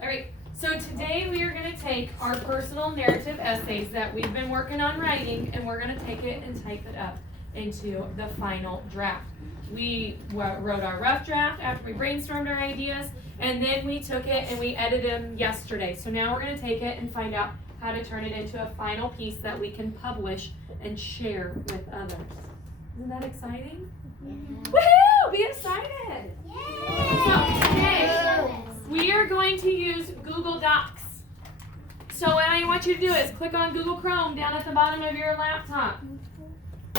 All right, so today we are going to take our personal narrative essays that we've been working on writing, and we're going to take it and type it up into the final draft. We wrote our rough draft after we brainstormed our ideas, and then we took it and we edited them yesterday. So now we're going to take it and find out how to turn it into a final piece that we can publish and share with others. Isn't that exciting? Woohoo! Be excited! So today, we are going to use Google Docs. So what I want you to do is click on Google Chrome down at the bottom of your laptop.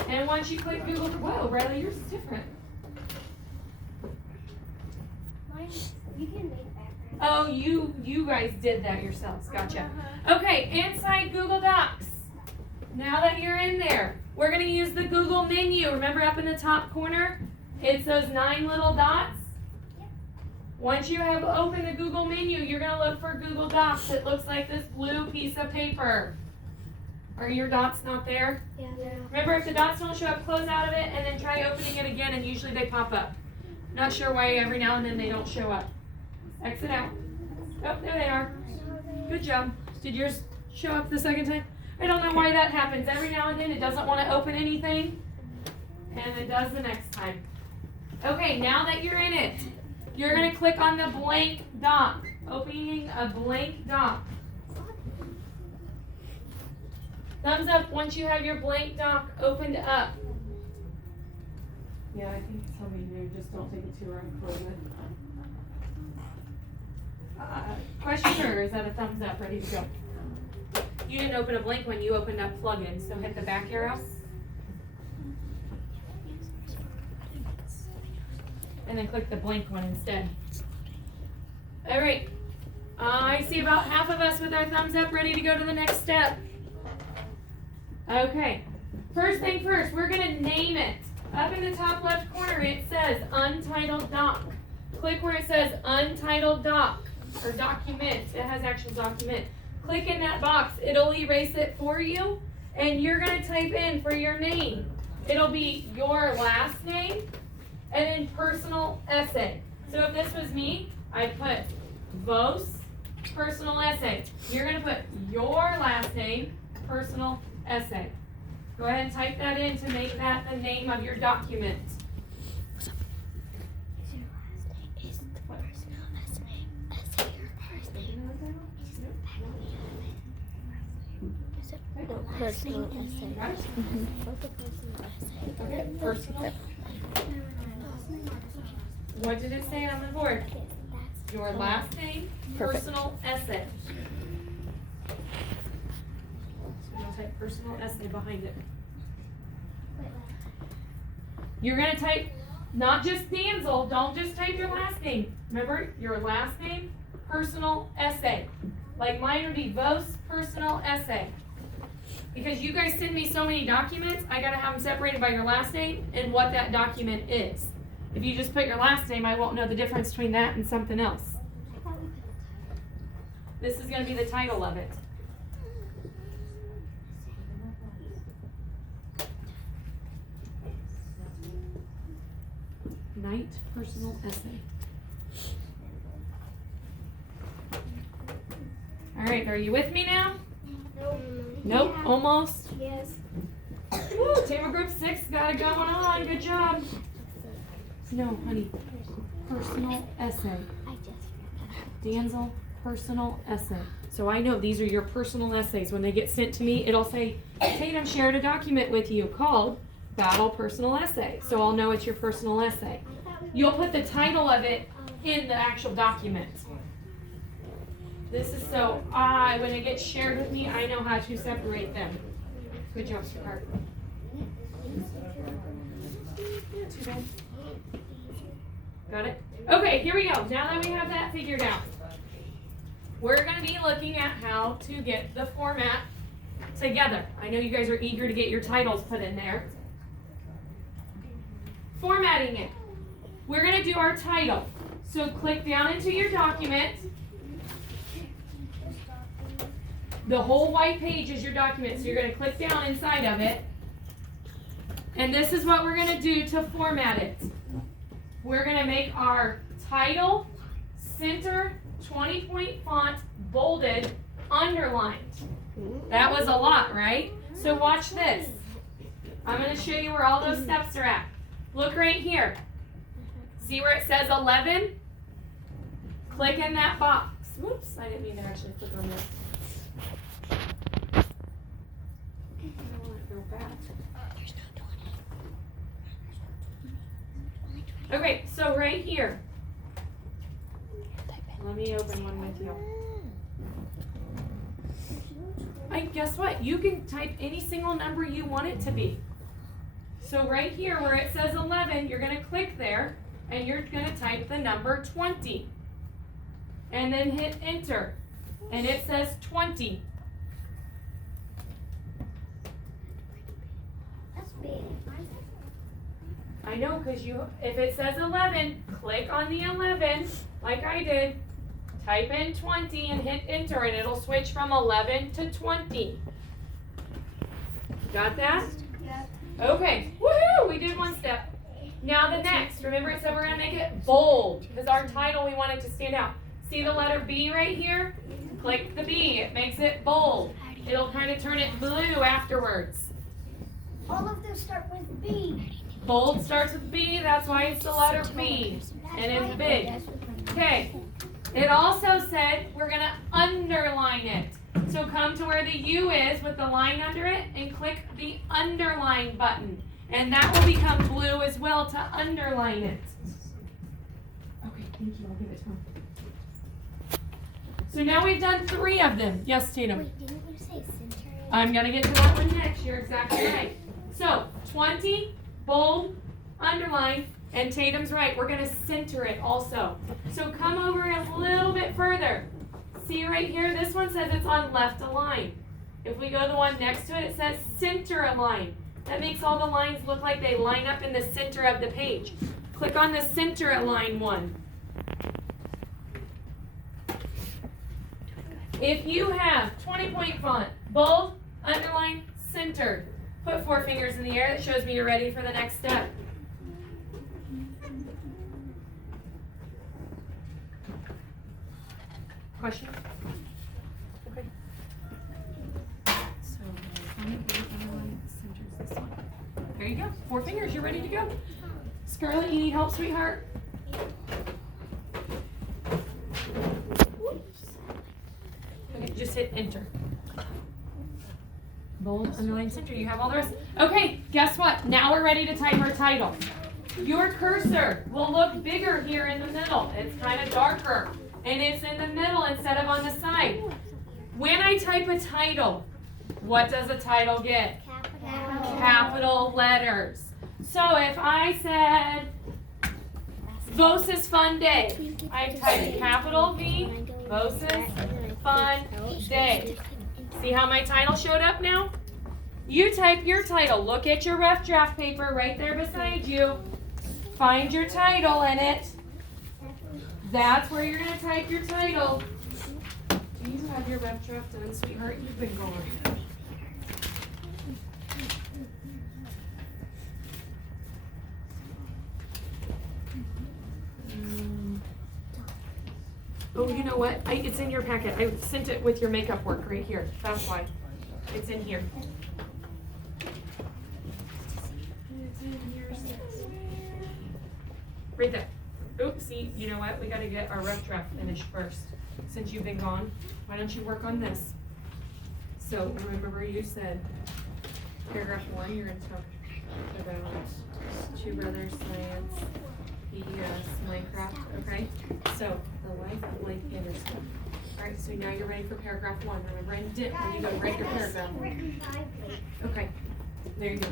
And once you click Google, whoa, Bradley, yours is different. You can make background. Oh, you guys did that yourselves. Gotcha. Okay, inside Google Docs. Now that you're in there, we're going to use the Google menu. Remember up in the top corner? It's those 9 little dots. Once you have opened the Google menu, you're going to look for Google Docs. It looks like this blue piece of paper. Are your dots not there? Yeah. Remember, if the dots don't show up, close out of it and then try opening it again, and usually they pop up. Not sure why every now and then they don't show up. Exit out. Oh, there they are. Good job. Did yours show up the second time? I don't know why that happens. Every now and then it doesn't want to open anything, and it does the next time. Okay, now that you're in it, you're going to click on the blank doc. Opening a blank doc. Thumbs up once you have your blank doc opened up. Yeah, I think some of you just don't take it too hard and close it. Question or is that a thumbs up? Ready to go? You didn't open a blank one, you opened up plugin, so hit the back arrow. And then click the blank one instead. All right. I see about half of us with our thumbs up ready to go to the next step. Okay. First thing first, we're going to name it. Up in the top left corner, it says Untitled Doc. Click where it says Untitled Doc or Document. It has actual document. Click in that box. It'll erase it for you, and you're going to type in for your name. It'll be your last name and then personal essay. So if this was me, I'd put Vos personal essay. You're going to put your last name, personal essay. Go ahead and type that in to make that the name of your document. Personal essay. Right? Okay, personal. What did it say on the board? Your last name, personal essay. So you'll type personal essay behind it. You're going to type not just Danzel, don't just type your last name. Remember, your last name, personal essay. Like mine would be Vos personal essay. Because you guys send me so many documents, I got to have them separated by your last name and what that document is. If you just put your last name, I won't know the difference between that and something else. This is going to be the title of it. Night personal essay. All right, are you with me now? Nope, Yeah. almost. Yes. Woo, Table Group 6 got it going on. Good job. No, honey. Personal essay. Danzel, personal essay. So I know these are your personal essays. When they get sent to me, it'll say, Tatum shared a document with you called Battle Personal Essay. So I'll know it's your personal essay. You'll put the title of it in the actual document. This is so when it gets shared with me, I know how to separate them. Good job, sweetheart. Not too bad. Got it? Okay, here we go. Now that we have that figured out, we're going to be looking at how to get the format together. I know you guys are eager to get your titles put in there. Formatting it. We're going to do our title. So click down into your document. The whole white page is your document, so you're going to click down inside of it. And this is what we're going to do to format it. We're going to make our title center 20-point font, bolded, underlined. That was a lot, right? So watch this. I'm going to show you where all those steps are at. Look right here. See where it says 11? Click in that box. Whoops, I didn't mean to actually click on this. I want to go back. Okay, so right here. Let me open one with you. Guess what? You can type any single number you want it to be. So right here where it says 11, you're going to click there and you're going to type the number 20. And then hit enter. And it says 20. That's big. I know, because if it says 11, click on the 11 like I did. Type in 20 and hit enter and it'll switch from 11 to 20. Got that? Yeah. Okay, woohoo, we did one step. Now the next, remember it said we're gonna make it bold because our title, we want it to stand out. See the letter B right here? Click the B, it makes it bold. It'll kind of turn it blue afterwards. All of them start with B. Bold starts with B, that's why it's the letter B, and it's big. Okay. It also said we're going to underline it. So come to where the U is with the line under it and click the underline button. And that will become blue as well to underline it. Okay, thank you. I'll give it to him. So now we've done 3 of them. Yes, Tatum? Wait, didn't you say center? I'm going to get to that one next. You're exactly right. So 20, bold, underline. And Tatum's right, we're going to center it also. So come over a little bit further. See right here, this one says it's on left align. If we go to the one next to it, it says center align. That makes all the lines look like they line up in the center of the page. Click on the center align one. If you have 20-point font, bold, underline, centered, put 4 fingers in the air. That shows me you're ready for the next step. Question? Okay. So, centers this one. There you go. 4 fingers. You're ready to go. Scarlett, you need help, sweetheart? Okay, just hit enter. Bold, underline, center. You have all the rest. Okay, guess what? Now we're ready to type our title. Your cursor will look bigger here in the middle. It's kind of darker. And it's in the middle instead of on the side. When I type a title, what does a title get? Capital letters. So if I said, Vosa's Fun Day, I type capital V, Vosa's Fun Day. See how my title showed up now? You type your title. Look at your rough draft paper right there beside you. Find your title in it. That's where you're going to type your title. Do you have your rough draft done, sweetheart? You've been gone. Oh, you know what? It's in your packet. I sent it with your makeup work right here. That's why. It's in here. It's in here somewhere. Right there. Oops, see, you know what? We got to get our rough draft finished first. Since you've been gone, why don't you work on this? So, remember you said paragraph 1, you're going to talk about Two Brothers Science, PES, Minecraft, okay? So, the life of Blake Anderson. Alright, so now you're ready for paragraph 1. Remember, and dip when you go to write your paragraph. Okay, there you go.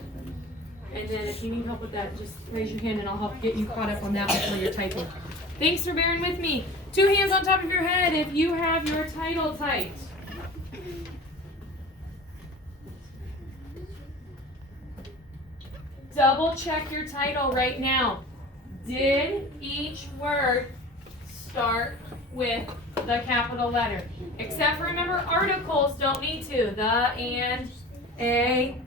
And then if you need help with that, just raise your hand and I'll help get you caught up on that before you're typing. Thanks for bearing with me. 2 hands on top of your head if you have your title typed. Double check your title right now. Did each word start with the capital letter? Except for, remember, articles don't need to. The, and, a.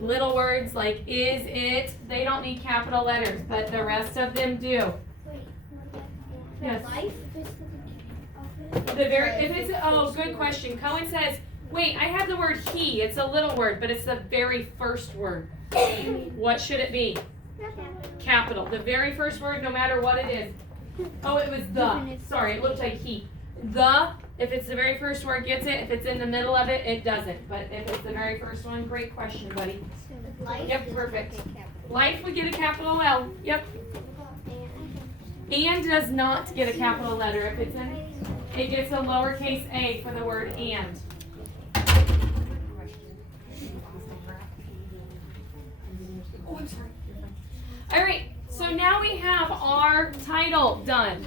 Little words like is, it, they don't need capital letters, but the rest of them do. Wait, Yes. life? If it's, oh, good question. Cohen says, wait, I have the word he. It's a little word, but it's the very first word. What should it be? Capital. The very first word, no matter what it is. Oh, it was the. Sorry, it looked like he. The, if it's the very first word, gets it. If it's in the middle of it, it doesn't. But if it's the very first one, great question, buddy. Yep, perfect. Life would get a capital L. Yep. And does not get a capital letter. If it's in, it gets a lowercase a for the word and. Oh, I'm sorry. All right, so now we have our title done.